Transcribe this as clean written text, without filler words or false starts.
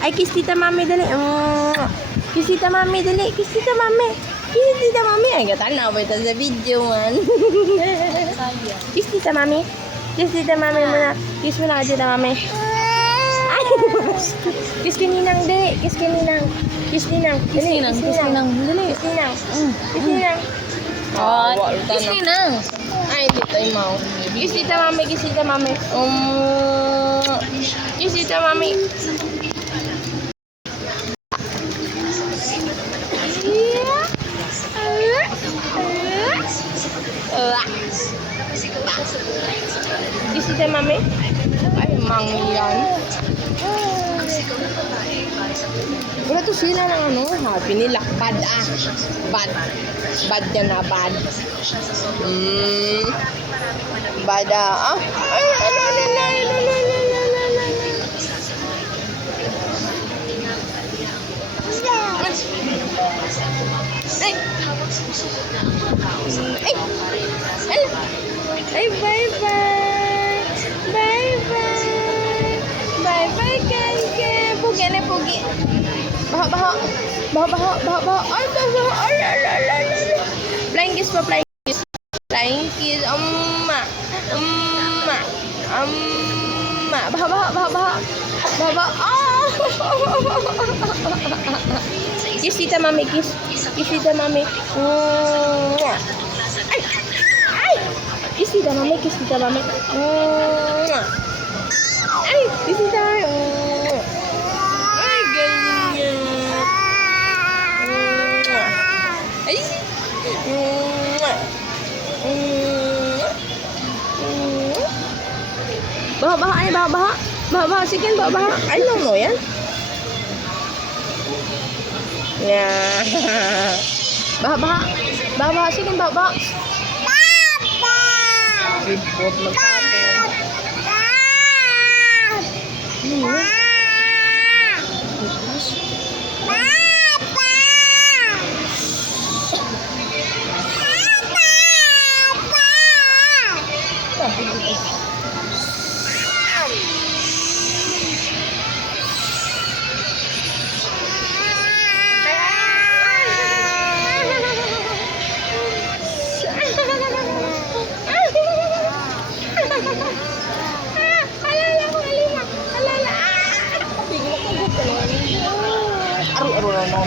Ay, kiss tita mami, dali. Kiss tita mami, dali. Kiss tita mami. Kiss tita mami. Ay, katanaw ba ito sa video, man. Kiss tita mami. Kiss tita mami muna. Kiss mo na tita mami. Ay, kiss kininang, di. Kiss kininang. Kiss ninang. Kiss ninang. Kiss ninang. Dali. Kiss ninang. Kiss ninang. Kiss ninang. Ay, dito yung mau. Kiss tita mami. Kiss tita mami. Kiss tita mami. Kiss tita mami. Ay, mangyan. Wala to sila ng ano, happy nila. Bad ah. Bad. Bad yan na, bad. Bad ah. Ay, ay, bye-bye. Bye-bye. Bye-bye, Ken. Pugi na, pugi. Baho. Ay, baho. Ay. Flying kiss pa, flying kiss. Flying kiss. Amma. Baho. Kiss tita mami, kiss. Kiss tita mami. Ay. Kiss tita mami. Ay, kiss tita mami. Ay, ganyan. Ay. Baha. Sige, baha. Ay, no, yan. Yeah. Baha. Sige, baha. Ribot magkakaroon. Papa!